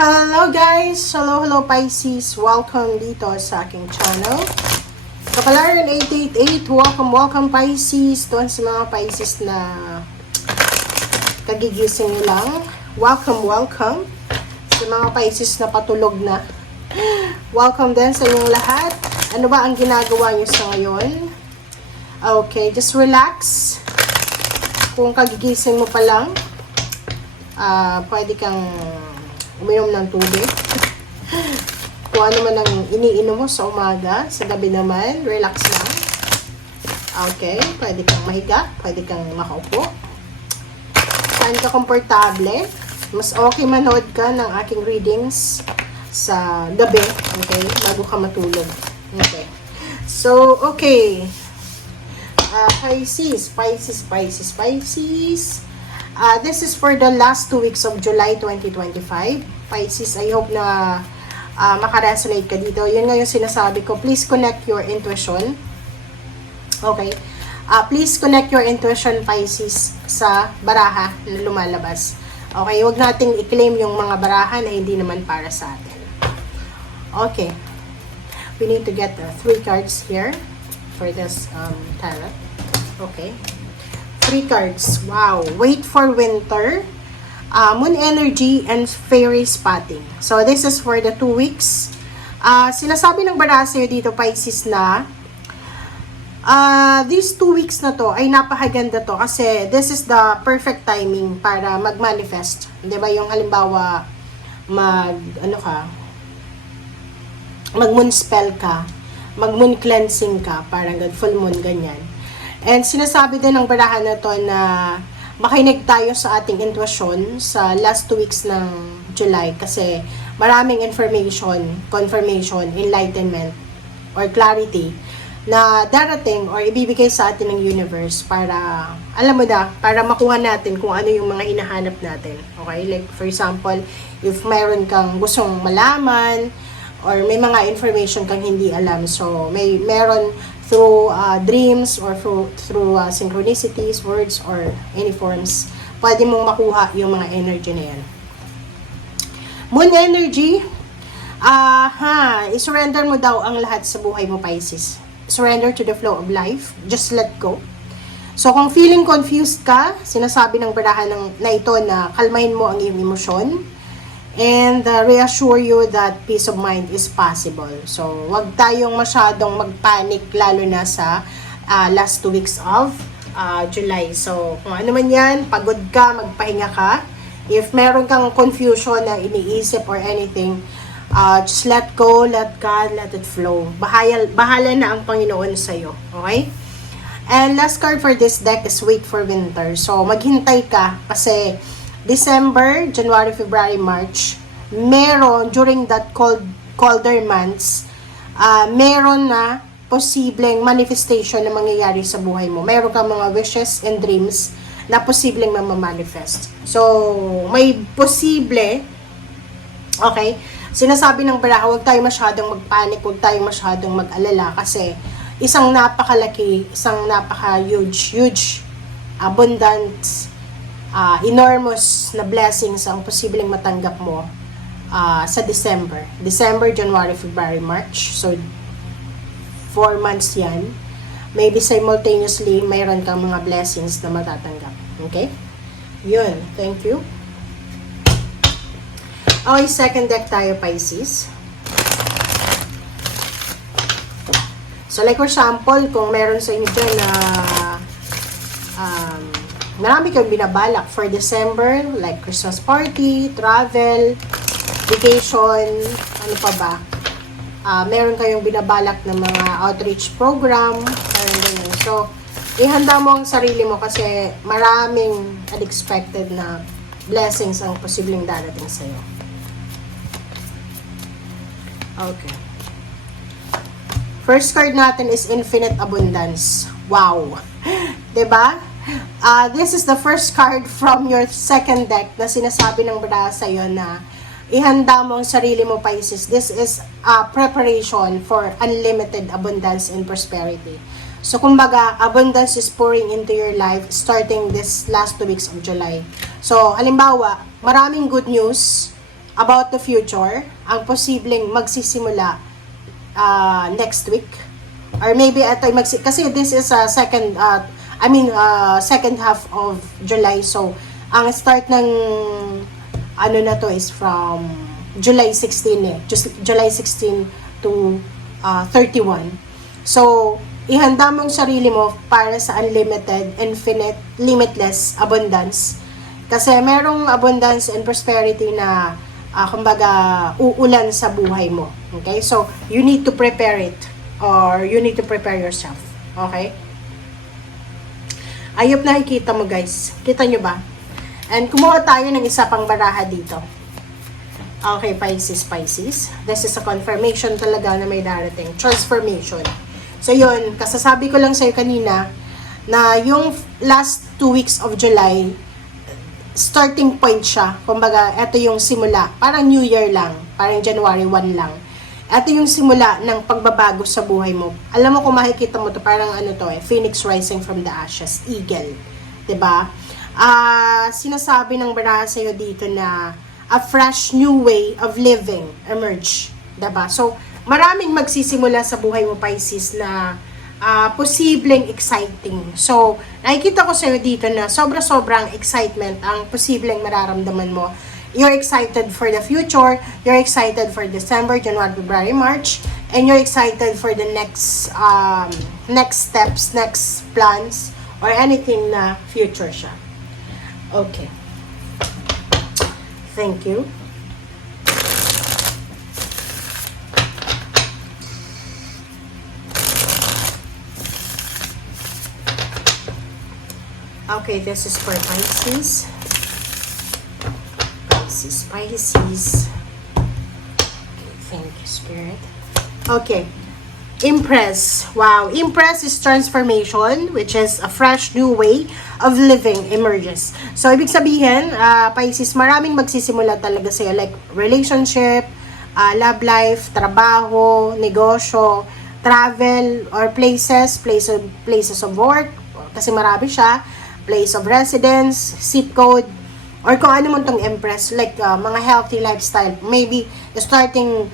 Hello guys! Hello Pisces! Welcome dito sa aking channel. Kapalaran 888, welcome Pisces. Doon sa mga Pisces na kagigising nyo lang. Welcome. Sa mga Pisces na patulog na. Welcome din sa inyong lahat. Ano ba ang ginagawa nyo sa ngayon? Okay, just relax. Kung kagigising mo pa lang, pwede kang uminom ng tubig. Kung ano man ang iniinom mo sa umaga, sa gabi naman, relax lang. Okay, pwede kang mahiga, pwede kang makaupo. Saan ka komportable? Mas okay manood ka ng aking readings sa gabi, okay, bago ka matulog. Okay. So, okay. Pisces. This is for the last 2 weeks of July 2025. Pisces, I hope na makaresonate ka dito. Yun nga yung sinasabi ko. Please connect your intuition. Okay. Please connect your intuition, Pisces, sa baraha na lumalabas. Okay. Huwag nating i-claim yung mga baraha na hindi naman para sa atin. Okay. We need to get 3 cards here for this tarot. Okay. 3 cards. Wow. Wait for winter, moon energy, and fairy spotting. So, this is for the 2 weeks. Sinasabi ng baraha sa'yo dito, Pisces, na these 2 weeks na to ay napakaganda to kasi this is the perfect timing para mag-manifest. Diba? Yung halimbawa, mag-moon spell ka, mag-moon cleansing ka, parang full moon, ganyan. And sinasabi din ng baraha na to na makinig tayo sa ating intuition sa last 2 weeks ng July kasi maraming information, confirmation, enlightenment, or clarity na darating or ibibigay sa atin ng universe para, alam mo na, para makuha natin kung ano yung mga hinahanap natin. Okay? Like, for example, if mayroon kang gustong malaman or may mga information kang hindi alam, so meron through dreams or through synchronicities, words, or any forms, pwede mong makuha yung mga energy na yan. Moon energy, i-surrender mo daw ang lahat sa buhay mo, Pisces. Surrender to the flow of life. Just let go. So, kung feeling confused ka, sinasabi ng baraha na ito na kalmahin mo ang iyong emosyon and reassure you that peace of mind is possible. So, wag tayong masyadong magpanic lalo na sa last 2 weeks of July. So, kung ano man yan, pagod ka, magpahinga ka. If meron kang confusion na iniisip or anything, just let go, let God, let it flow. Bahala na ang Panginoon sa'yo. Okay? And last card for this deck is wait for winter. So, maghintay ka kasi December, January, February, March, meron during that colder months, meron na posibleng manifestation na mangyayari sa buhay mo. Meron kang mga wishes and dreams na posibleng mamamanifest. So, may posible, okay, sinasabi ng baraha, huwag tayo masyadong magpanik, huwag tayo masyadong mag-alala kasi isang napakalaki, isang napaka-huge, abundant, enormous na blessings ang posibleng matanggap mo sa December. December, January, February, March. So, 4 months yan. Maybe simultaneously, mayroon kang mga blessings na matatanggap. Okay? Yun. Thank you. Okay, second deck tayo, Pisces. So, like for example, kung meron sa inyo dyan na marami kang binabalak for December, like Christmas party, travel, vacation, ano pa ba? Meron kayong binabalak na mga outreach program, ganyan. So, ihanda mo ang sarili mo kasi maraming unexpected na blessings ang posibleng darating sa'yo. Okay. First card natin is Infinite Abundance. Wow! 'Di ba? This is the first card from your second deck na sinasabi ng baraha sa'yo na ihanda mo ang sarili mo, Pisces. This is a preparation for unlimited abundance and prosperity. So, kumbaga, abundance is pouring into your life starting this last 2 weeks of July. So, halimbawa, maraming good news about the future, ang posibleng magsisimula next week. Or maybe kasi this is a second half of July. So, ang start ng ano na to is from July 16 Just July 16 to 31. So, ihanda mong sarili mo para sa unlimited, infinite, limitless abundance. Kasi merong abundance and prosperity na kumbaga uulan sa buhay mo. Okay? So, you need to prepare it or you need to prepare yourself. Okay? Ayop nakikita mo guys. Kita nyo ba? And kumuha tayo ng isa pang baraha dito. Okay, Pisces. This is a confirmation talaga na may darating. Transformation. So yun, kasasabi ko lang sa'yo kanina na yung last 2 weeks of July, starting point siya. Kumbaga, ito yung simula. Parang New Year lang. Parang January 1 lang. Ito yung simula ng pagbabago sa buhay mo. Alam mo kung makikita mo to, parang ano to Phoenix rising from the ashes. Eagle. 'Di ba? Sinasabi ng baraha sa'yo dito na a fresh new way of living emerge. 'Di ba? So, maraming magsisimula sa buhay mo, Pisces, na posibleng exciting. So, nakikita ko sa'yo dito na sobra-sobrang excitement ang posibleng mararamdaman mo. You're excited for the future, you're excited for December, January, February, March, and you're excited for the next steps, next plans, or anything na future siya. Okay. Thank you. Okay, this is for Pisces. Pisces. Okay, thank you, Spirit. Okay. Impress. Wow. Impress is transformation, which is a fresh new way of living emerges. So, ibig sabihin, Pisces, maraming magsisimula talaga sa'yo. Like, relationship, love life, trabaho, negosyo, travel, or places of work. Kasi marami siya. Place of residence, zip code, or kung ano man tong Empress, like mga healthy lifestyle. Maybe starting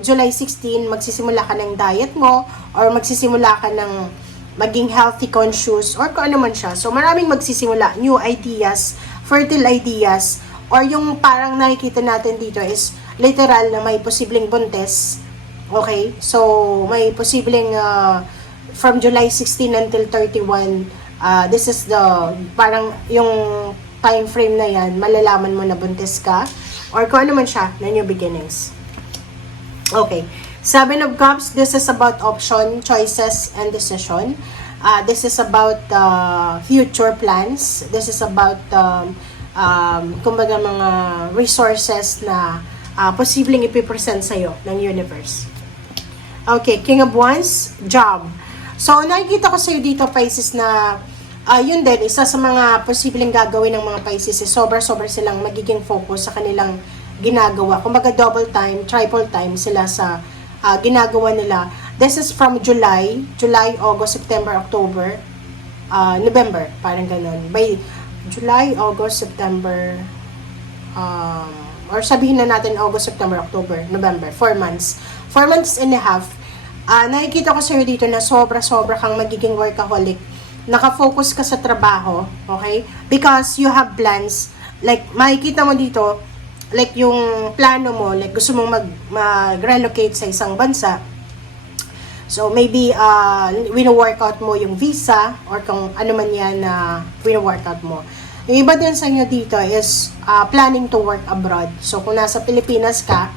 July 16, magsisimula ka ng diet mo, or magsisimula ka ng maging healthy conscious, or kung ano man siya. So, maraming magsisimula, new ideas, fertile ideas, or yung parang nakikita natin dito is literal na may posibleng buntes. Okay? So, may posibleng from July 16 until 31, this is the, parang yung time frame na yan, malalaman mo na buntis ka, or kung ano man siya, na new beginnings. Okay. 7 of Cups, this is about option, choices, and decision. This is about future plans. This is about, kumbaga mga resources na posibleng ipipresent sa'yo ng universe. Okay, King of Wands, job. So, nakikita ko sa'yo dito, Pisces, na yun din, isa sa mga posibleng gagawin ng mga Pisces, sobra-sobra silang magiging focus sa kanilang ginagawa. Kumbaga double time, triple time sila sa ginagawa nila. This is from July, August, September, October, November, parang ganun. By July, August, September, or sabihin na natin August, September, October, November, 4 months. 4 months and a half. Nakikita ko sa'yo dito na sobra-sobra kang magiging workaholic. Nakafocus ka sa trabaho, okay? Because you have plans. Like, makikita mo dito, like yung plano mo, like gusto mong mag-relocate sa isang bansa. So, maybe, wino-workout mo yung visa, or kung ano man yan na wino-workout mo. Yung iba din sa inyo dito is planning to work abroad. So, kung nasa Pilipinas ka,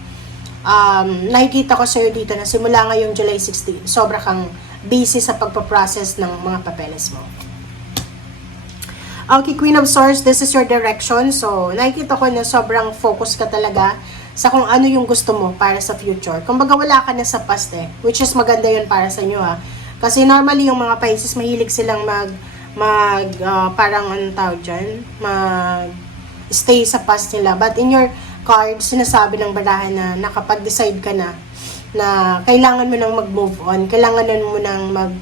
nakikita ko sa'yo dito na simula ngayong July 16, sobra kang busy sa pagpaprocess ng mga papeles mo. Okay, Queen of Swords, this is your direction. So, nakikita ko na sobrang focus ka talaga sa kung ano yung gusto mo para sa future. Kumbaga wala ka na sa past which is maganda yun para sa inyo Kasi normally yung mga Pisces, mahilig silang parang anong tawag dyan, stay sa past nila. But in your card, sinasabi ng barahan na nakapag-decide ka na kailangan mo nang mag-move on, kailangan mo nang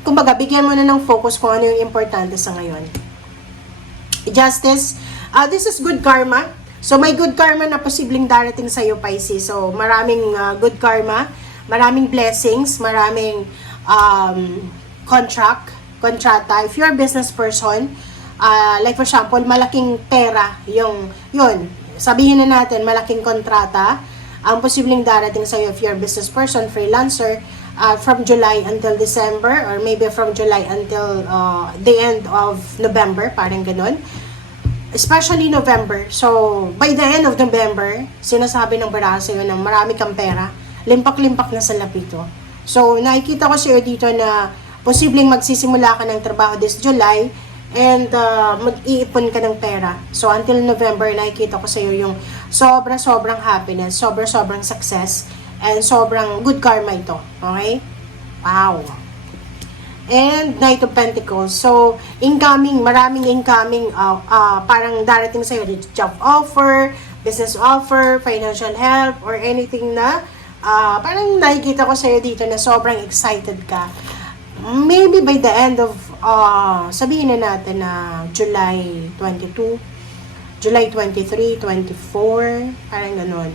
kumbaga, bigyan mo na ng focus kung ano yung importante sa ngayon. Justice, this is good karma. So, may good karma na posibleng darating sa'yo, Pisces. So, maraming good karma, maraming blessings, maraming kontrata. If you're a business person, like for example, malaking pera, yun, sabihin na natin, malaking kontrata, ang posibleng darating sa'yo if you're a business person, freelancer, from July until December, or maybe from July until the end of November, parang ganun. Especially November. So, by the end of November, sinasabi ng baraha sa'yo na marami kang pera, limpak-limpak na sa lapito. So, nakikita ko sa'yo dito na posibleng magsisimula ka ng trabaho this July, and mag-iipon ka ng pera. So, until November, nakikita ko sa'yo yung sobrang happiness, sobrang success, and sobrang good karma ito. Okay? Wow! And Knight of Pentacles. So, maraming incoming, parang darating sa'yo, job offer, business offer, financial help, or anything na, parang nakikita ko sa'yo dito na sobrang excited ka. Maybe by the end of, sabihin na natin na July 22, July 23, 24, parang ganun.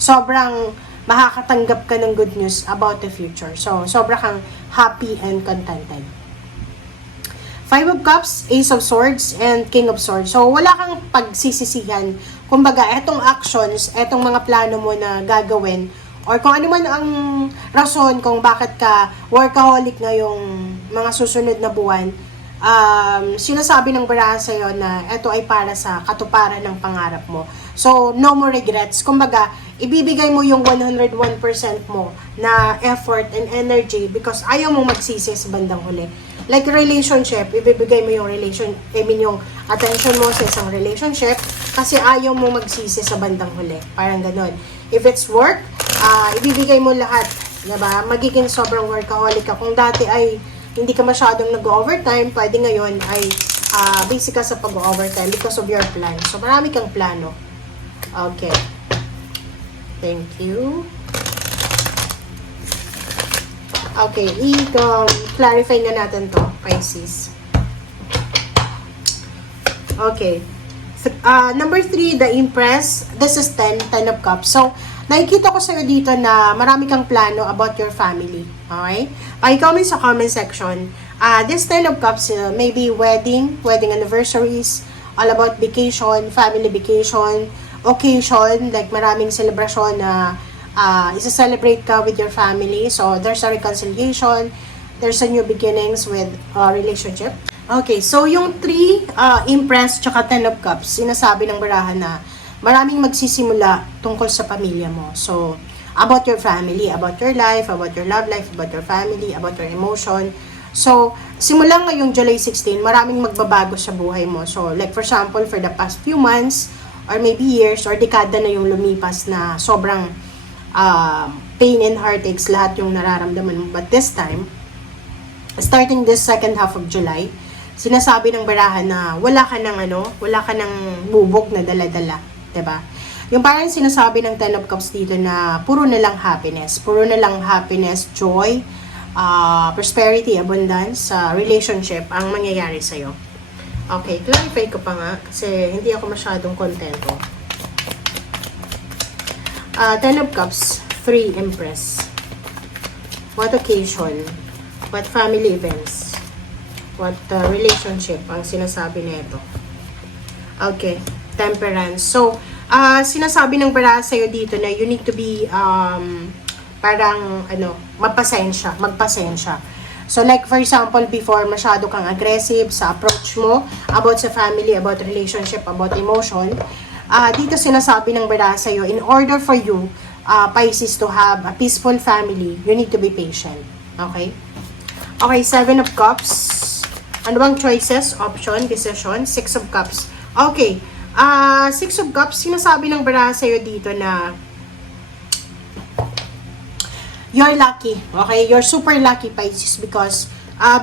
Sobrang makakatanggap ka ng good news about the future. So, sobrang kang happy and contented. Five of Cups, Ace of Swords, and King of Swords. So, wala kang pagsisisihan. Kumbaga, etong actions, etong mga plano mo na gagawin, or kung ano man ang rason kung bakit ka workaholic ngayong mga susunod na buwan, sinasabi ng baraha sa'yo na ito ay para sa katuparan ng pangarap mo. So, no more regrets. Kumbaga, ibibigay mo yung 101% mo na effort and energy because ayaw mong magsisi sa bandang huli. Like relationship, ibibigay mo yung yung attention mo sa isang relationship kasi ayaw mong magsisi sa bandang huli. Parang ganun. If it's work, ibibigay mo lahat. Diba? Magiging sobrang workaholic ka. Kung dati ay hindi ka masyadong nag-overtime, pwede ngayon ay basic ka sa pag-overtime because of your plan. So, marami kang plano. Okay. Thank you. Okay, i-clarify na natin to, Pisces. Okay. Number 3, the Empress. This is 10 of Cups. So, nakikita ko sa'yo dito na marami kang plano about your family. Okay? Paki-comment sa comment section. This 10 of Cups, maybe wedding anniversaries, all about vacation, family vacation, occasion, like maraming celebration na isa-celebrate ka with your family. So, there's a reconciliation, there's a new beginnings with relationship. Okay, so yung 3, Empress, tsaka 10 of Cups, sinasabi ng baraha na maraming magsisimula tungkol sa pamilya mo. So, about your family, about your life, about your love life, about your family, about your emotion. So, simula ngayong July 16, maraming magbabago sa buhay mo. So, like for example, for the past few months, or maybe years, or dekada na yung lumipas na sobrang pain and heartaches, lahat yung nararamdaman mo. But this time, starting this second half of July, sinasabi ng baraha na wala ka ng bubog na dala-dala. Diba? Yung parang sinasabi ng 10 of Cups dito na puro na lang happiness, joy, prosperity, abundance, relationship ang mangyayari sa'yo. Okay, clarify ko pa nga kasi hindi ako masyadong kontento. 10 of Cups, 3 Empress. What occasion? What family events? What relationship ang sinasabi nito? Okay, Temperance. So, sinasabi ng baraha sa'yo dito na you need to be magpasensya. So, like for example, before masyado kang aggressive sa approach mo about sa family, about relationship, about emotion, dito sinasabi ng baraha sa'yo, in order for you, Pisces, to have a peaceful family, you need to be patient. Okay? Okay, 7 of Cups. Ano bang choices? Option, decision, 6 of Cups. Okay. 6 of Cups, sinasabi ng baraha sa'yo dito na you're lucky, okay? You're super lucky, Pisces, because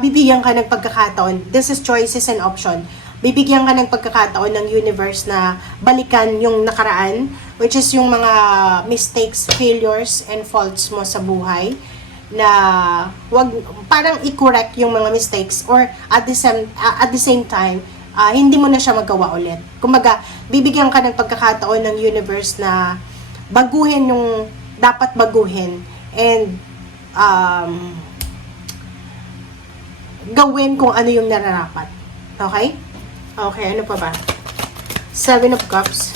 bibigyan ka ng pagkakataon. This is choices and option. Bibigyan ka ng pagkakataon ng universe na balikan yung nakaraan, which is yung mga mistakes, failures, and faults mo sa buhay, na parang i-correct yung mga mistakes, or at the same time, hindi mo na siya magawa ulit. Kumbaga, bibigyan ka ng pagkakataon ng universe na baguhin yung dapat baguhin and gawin kung ano yung nararapat. Okay? Okay, ano pa ba? Seven of Cups.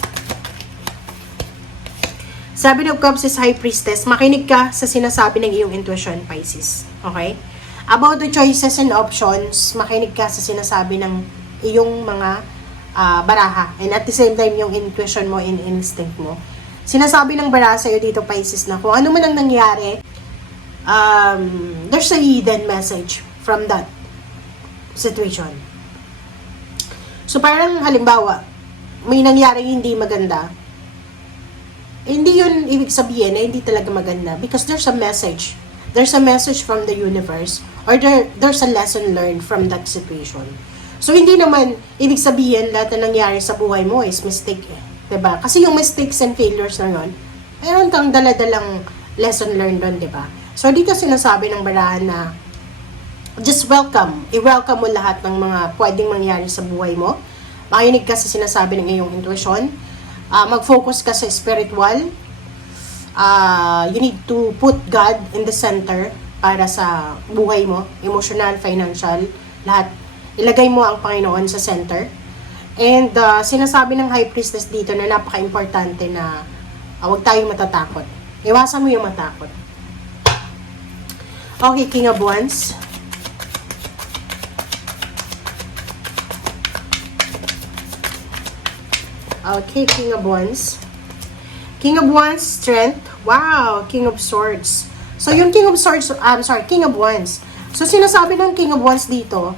Seven of Cups is High Priestess. Makinig ka sa sinasabi ng iyong intuition, Pisces. Okay? About the choices and options, makinig ka sa sinasabi ng iyong mga baraha. And at the same time, yung intuition mo and instinct mo. Sinasabi ng baraha sa'yo dito, Pisces, na kung ano man ang nangyari, there's a hidden message from that situation. So, parang halimbawa, may nangyaring hindi maganda, hindi yun ibig sabihin na hindi talaga maganda because there's a message. There's a message from the universe or there's a lesson learned from that situation. So, hindi naman ibig sabihin lahat na nangyari sa buhay mo is mistake eh. 'Di ba? Kasi yung mistakes and failures na yun, mayroon kang dala-dalang lesson learned doon, 'di ba? So, dito sinasabi ng barahan na just welcome. I-welcome mo lahat ng mga pwedeng mangyari sa buhay mo. Makinig ka sa sinasabi ng iyong intuition. Mag-focus ka sa spiritual. You need to put God in the center para sa buhay mo. Emotional, financial, lahat. Ilagay mo ang Panginoon sa center. And sinasabi ng High Priestess dito na napaka-importante na huwag tayong matatakot. Iwasan mo yung matakot. Okay, King of Wands. Okay, King of Wands. King of Wands, Strength. Wow, King of Swords. So, yung King of Swords, King of Wands. So, sinasabi ng King of Wands dito,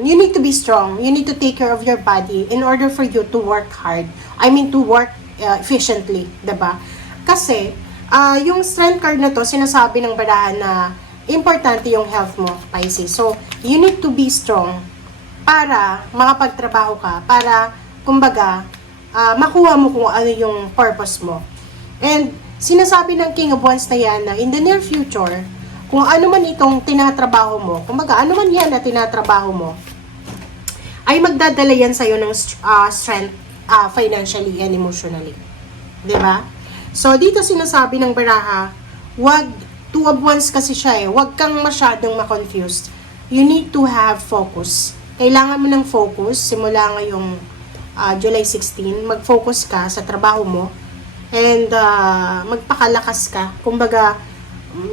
you need to be strong. You need to take care of your body in order for you to work hard. I mean, to work efficiently, diba? Kasi, yung Strength card na to, sinasabi ng barahan na importante yung health mo, Pisces. So, you need to be strong para makapagtrabaho ka, para kumbaga, makuha mo kung ano yung purpose mo. And, sinasabi ng King of Wands na yan na in the near future, kung ano man itong tinatrabaho mo, kumbaga, ano man yan na tinatrabaho mo, ay magdadala yan sa'yo ng strength financially and emotionally. Diba? So, dito sinasabi ng baraha, Two of Wands kasi siya eh, wag kang masyadong ma-confused. You need to have focus. Kailangan mo ng focus, simula ngayong July 16, mag-focus ka sa trabaho mo and magpakalakas ka. Kumbaga,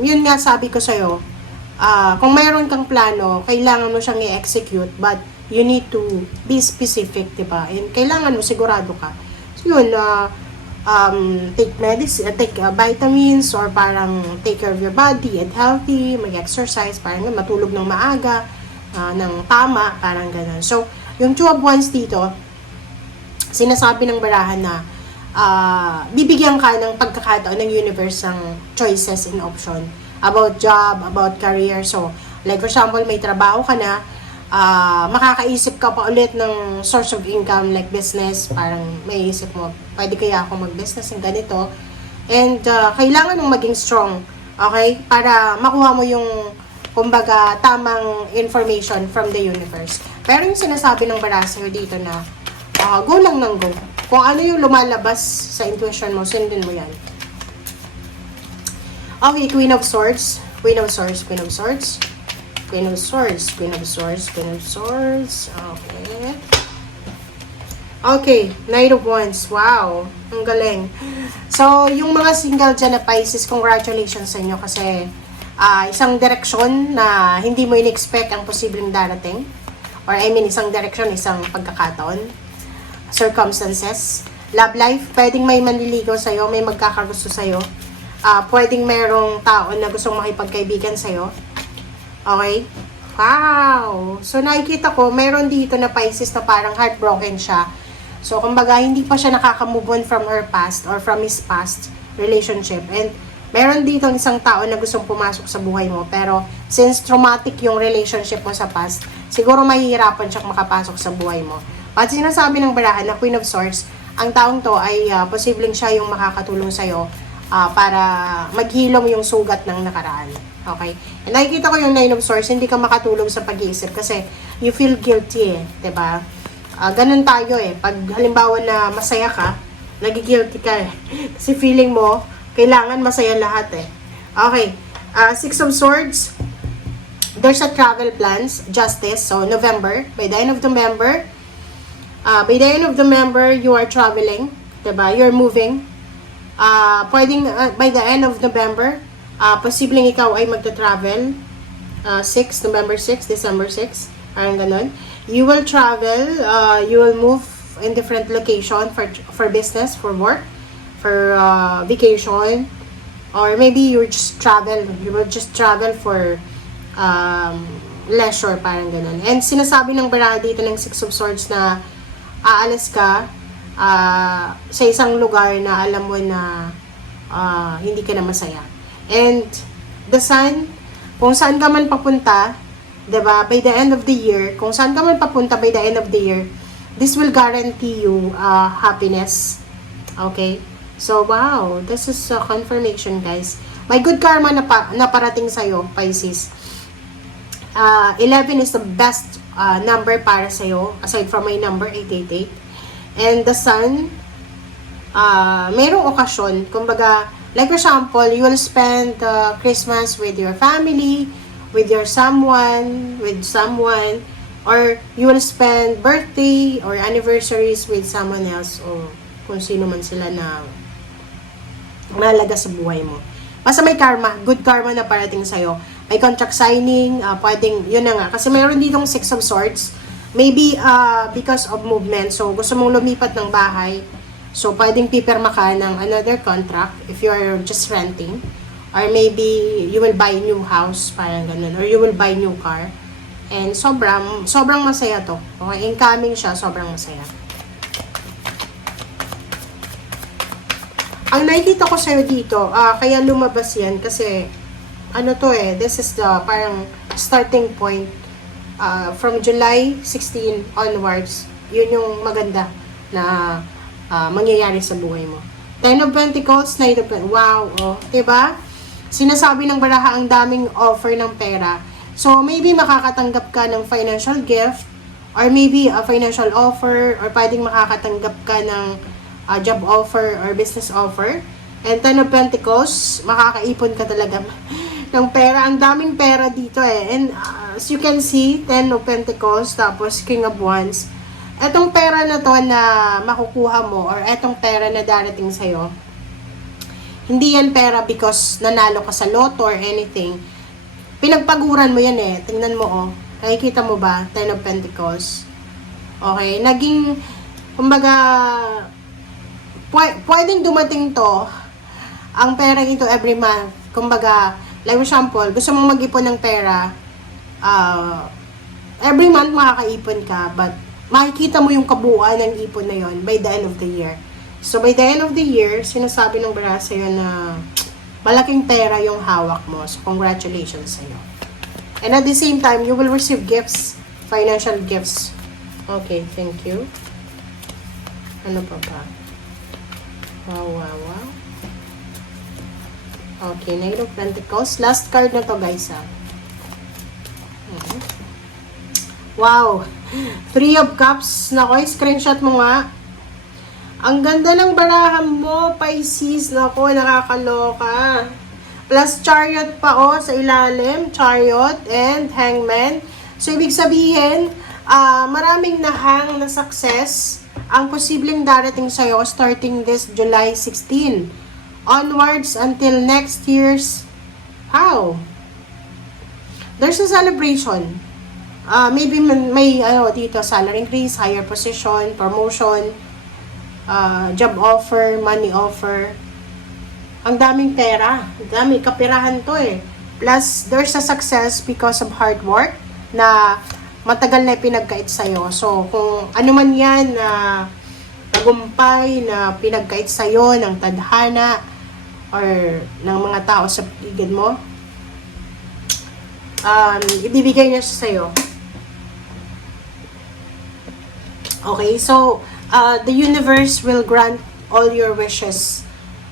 yun nga sabi ko sa'yo, kung mayroon kang plano, kailangan mo siyang i-execute but you need to be specific, diba? And kailangan mo, sigurado ka. So yun, take medicine, take vitamins or parang take care of your body and healthy, mag-exercise, parang matulog ng maaga, ng tama, parang ganun. So, yung Two of Wands dito, sinasabi ng barahan na bibigyan ka ng pagkakataon ng universe ng choices and option about job, about career. So, like for example, may trabaho ka na, makakaisip ka pa ulit ng source of income like business, parang may isip mo, pwede kaya ako mag-business ng ganito. And kailangan mong maging strong, okay? Para makuha mo yung kumbaga tamang information from the universe. Pero yung sinasabi ng baraha dito na go lang ng go. Kung ano yung lumalabas sa intuition mo, sundin mo yan. Okay, Queen of Swords. Queen of Swords, Queen of Swords. Queen of Swords, Queen of Swords, Queen of Swords. Okay. Okay, Knight of Wands. Wow, ang galing. So, yung mga single dyan na Pisces, congratulations sa inyo kasi isang direksyon na hindi mo in-expect ang posibleng darating. Or I mean, isang direksyon, isang pagkakataon. Circumstances. Love life, pwedeng may manliligaw sa'yo, may magkakagusto sa'yo. Pwedeng mayroong tao na gustong makipagkaibigan sa'yo. Okay? Wow! So, nakikita ko, mayroon dito na Pisces na parang heartbroken siya. So, kumbaga, hindi pa siya nakaka-move on from her past or from his past relationship. And, meron dito isang tao na gustong pumasok sa buhay mo. Pero, since traumatic yung relationship mo sa past, siguro mahihirapan siyang makapasok sa buhay mo. At sinasabi ng barahan na Queen of Swords, ang taong to ay posibleng siya yung makakatulong sa'yo para maghilom yung sugat ng nakaraan. Okay? And nakikita ko yung Nine of Swords, hindi ka makatulog sa pag-iisip kasi you feel guilty eh, 'di ba? Ganun tayo eh. Pag halimbawa na masaya ka, nagigilty ka eh. Kasi feeling mo, kailangan masaya lahat eh. Okay. Six of Swords, there's a travel plans, justice. So, November, by the end of November, you are traveling, diba? You're moving. Pwedeng, by the end of November, posibleng ikaw ay magta-travel. November 6, December 6, parang ganun. You will travel, you will move in different location for business, for work, for vacation, or maybe you will just travel for leisure, parang ganun. And sinasabi ng baraha dito ng Six of Swords na aalis ka sa isang lugar na alam mo na hindi ka na masaya. And the Sun, kung saan ka man papunta, diba, by the end of the year, kung saan ka man papunta by the end of the year, this will guarantee you happiness. Okay? So, wow, this is a confirmation, guys. May good karma na parating sa'yo, Pisces. 11 is the best number para sa'yo, aside from my number, 888. And the Sun, mayroong okasyon. Kumbaga, like for example, you will spend Christmas with your family, with someone, or you will spend birthday or anniversaries with someone else, o kung sino man sila na mahalaga sa buhay mo. Basta may karma, good karma na parating sa'yo. May contract signing, pwedeng, yun na nga. Kasi mayroon ditong Six of Swords. Maybe because of movement. So, gusto mong lumipat ng bahay. So, pwedeng pipirma ka ng another contract if you are just renting. Or maybe you will buy new house, parang ganun. Or you will buy new car. And sobrang masaya to. Okay, incoming siya, sobrang masaya. Ang nakikita ko sa'yo dito, kaya lumabas yan kasi, ano to eh, this is the parang starting point from July 16 onwards. Yun yung maganda na mangyayari sa buhay mo. Ten of Pentacles, Knight of Pentacles. Wow, oh, diba? Sinasabi ng baraha ang daming offer ng pera. So, maybe makakatanggap ka ng financial gift, or maybe a financial offer, or pwedeng makakatanggap ka ng job offer or business offer. And Ten of Pentacles, makakaipon ka talaga ng pera. Ang daming pera dito eh. And as you can see, Ten of Pentacles, tapos King of Wands. Etong pera na to na makukuha mo, or etong pera na darating sa'yo, hindi yan pera because nanalo ka sa lotto or anything. Pinagpaguran mo yan eh. Tingnan mo oh. Nakikita mo ba? Ten of Pentacles. Okay. Naging, kumbaga, pwedeng dumating to, ang pera ito every month. Kumbaga, like for example, gusto mong mag-ipon ng pera, every month makakaipon ka, but makikita mo yung kabuuan ng ipon na yon by the end of the year. So, by the end of the year, sinasabi ng baraha sa'yo na malaking pera yung hawak mo. So, congratulations sa'yo. And at the same time, you will receive gifts, financial gifts. Okay, thank you. Ano pa ba? Wow. Okay, Knight of Pentacles. Last card na to, guys, ha. Wow. Three of Cups. Nako, screenshot mo nga. Ang ganda ng barahan mo, Pisces. Nako, nakakaloka. Plus Chariot pa, oh, sa ilalim. Chariot and Hangman. So, ibig sabihin, maraming nahang na success ang posibleng darating sa'yo starting this July 16 onwards until next year's there's a celebration. Maybe may dito, salary increase, higher position, promotion, job offer, money offer. Ang daming pera, dami kapirahan to eh. Plus there's a success because of hard work na matagal na pinagkait sa'yo. So, kung ano man yan na tagumpay na pinagkait sa'yo ng tadhana or ng mga tao sa paligid mo, ibibigay niya siya sa'yo. Okay, so, the universe will grant all your wishes.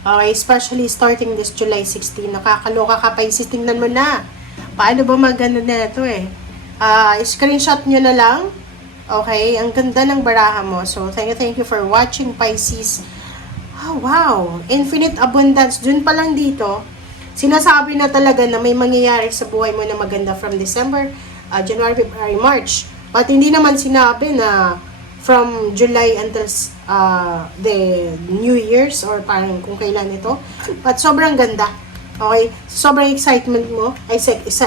Okay, especially starting this July 16. Nakakaloka ka, Pisces. Tingnan mo na. Paano ba magano na ito eh? Screenshot nyo na lang. Okay, ang ganda ng baraha mo. So, thank you for watching, Pisces. Oh, wow. Infinite abundance. Dun pa lang dito, sinasabi na talaga na may mangyayari sa buhay mo na maganda from December, January, February, March. But hindi naman sinabi na from July until the New Year's or parang kung kailan ito. But sobrang ganda. Okay? Sobrang excitement mo.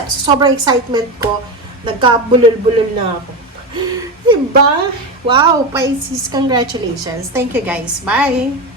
Sobrang excitement ko. Nagkabulol-bulol na ako. Diba? Wow, Pisces, congratulations. Thank you guys. Bye!